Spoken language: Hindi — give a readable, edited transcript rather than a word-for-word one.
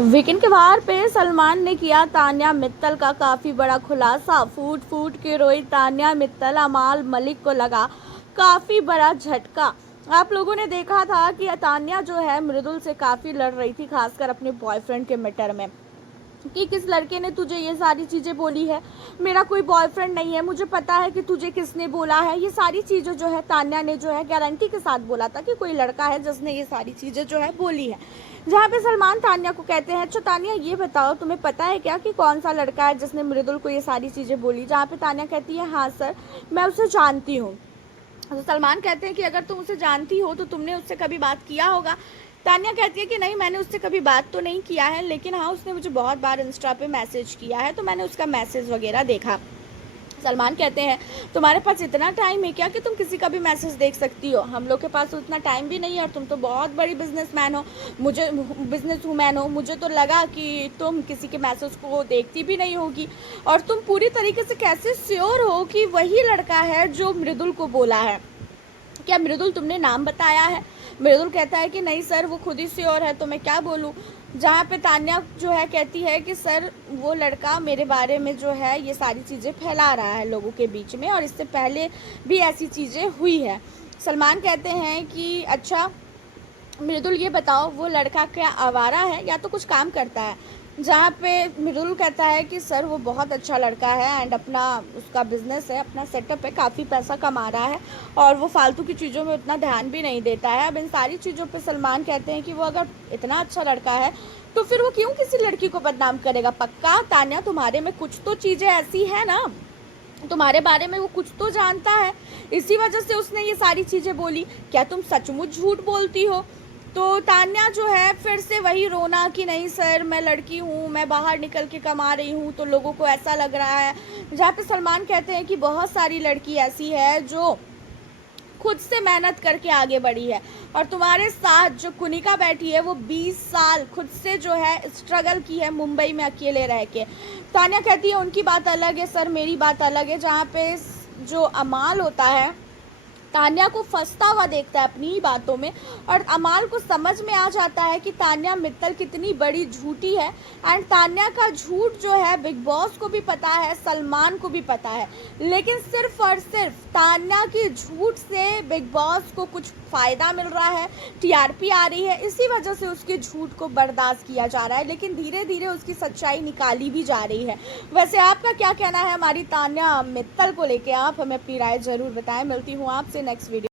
वीकेंड के वार पे सलमान ने किया तान्या मित्तल का काफ़ी बड़ा खुलासा। फूट फूट के रोई तान्या मित्तल, अमाल मलिक को लगा काफ़ी बड़ा झटका। आप लोगों ने देखा था कि तान्या जो है मृदुल से काफ़ी लड़ रही थी, खासकर अपने बॉयफ्रेंड के मैटर में, कि किस लड़के ने तुझे ये सारी चीज़ें बोली है, मेरा कोई बॉयफ्रेंड नहीं है, मुझे पता है कि तुझे किसने बोला है। ये सारी चीज़ें जो है तान्या ने जो है गारंटी के साथ बोला था कि कोई लड़का है जिसने ये सारी चीज़ें जो है बोली है। जहाँ पे सलमान तान्या को कहते हैं, अच्छा तान्या ये बताओ तुम्हें पता है क्या कि कौन सा लड़का है जिसने मृदुल को ये सारी चीज़ें बोली। जहाँ पे तान्या कहती है हाँ सर, मैं उसे जानती हूँ। तो सलमान कहते हैं कि अगर तुम उसे जानती हो तो तुमने उससे कभी बात किया होगा। तान्या कहती है कि नहीं, मैंने उससे कभी बात तो नहीं किया है, लेकिन हाँ उसने मुझे बहुत बार इंस्टा पे मैसेज किया है, तो मैंने उसका मैसेज वगैरह देखा। सलमान कहते हैं तुम्हारे पास इतना टाइम है क्या कि तुम किसी का भी मैसेज देख सकती हो? हम लोग के पास तो उतना टाइम भी नहीं है, और तुम तो बहुत बड़ी बिजनेसमैन हो, मुझे बिजनेस वूमैन हो, मुझे तो लगा कि तुम किसी के मैसेज को देखती भी नहीं होगी। और तुम पूरी तरीके से कैसे श्योर हो कि वही लड़का है जो मृदुल को बोला है? क्या मृदुल तुमने नाम बताया है? मृदुल कहता है कि नहीं सर, वो खुद ही श्योर है, तो मैं क्या बोलूँ। जहाँ पे तान्या जो है कहती है कि सर वो लड़का मेरे बारे में जो है ये सारी चीज़ें फैला रहा है लोगों के बीच में, और इससे पहले भी ऐसी चीज़ें हुई है। सलमान कहते हैं कि अच्छा मृदुल ये बताओ वो लड़का क्या आवारा है या तो कुछ काम करता है? जहाँ पे मृदुल कहता है कि सर वो बहुत अच्छा लड़का है, एंड अपना उसका बिजनेस है, अपना सेटअप है, काफ़ी पैसा कमा रहा है, और वो फालतू की चीज़ों में उतना ध्यान भी नहीं देता है। अब इन सारी चीज़ों पे सलमान कहते हैं कि वो अगर इतना अच्छा लड़का है तो फिर वो क्यों किसी लड़की को बदनाम करेगा? पक्का तान्या तुम्हारे में कुछ तो चीज़ें ऐसी है ना, तुम्हारे बारे में वो कुछ तो जानता है, इसी वजह से उसने ये सारी चीज़ें बोली। क्या तुम सचमुच झूठ बोलती हो? तो तान्या जो है फिर से वही रोना कि नहीं सर, मैं लड़की हूँ, मैं बाहर निकल के कमा रही हूँ, तो लोगों को ऐसा लग रहा है। जहाँ पे सलमान कहते हैं कि बहुत सारी लड़की ऐसी है जो खुद से मेहनत करके आगे बढ़ी है, और तुम्हारे साथ जो कुनिका बैठी है वो 20 साल खुद से जो है स्ट्रगल की है मुंबई में अकेले रह के। तान्या कहती है उनकी बात अलग है सर, मेरी बात अलग है। जहाँ पे जो अमाल होता है तान्या को फंसता हुआ देखता है अपनी ही बातों में, और अमाल को समझ में आ जाता है कि तान्या मित्तल कितनी बड़ी झूठी है। एंड तान्या का झूठ जो है बिग बॉस को भी पता है, सलमान को भी पता है, लेकिन सिर्फ और सिर्फ तान्या की झूठ से बिग बॉस को कुछ फ़ायदा मिल रहा है, टीआरपी आ रही है, इसी वजह से उसके झूठ को बर्दाश्त किया जा रहा है, लेकिन धीरे धीरे उसकी सच्चाई निकाली भी जा रही है। वैसे आपका क्या कहना है हमारी तान्या मित्तल को लेके? आप हमें अपनी राय ज़रूर बताएं। मिलती हूँ आपसे नेक्स्ट वीडियो।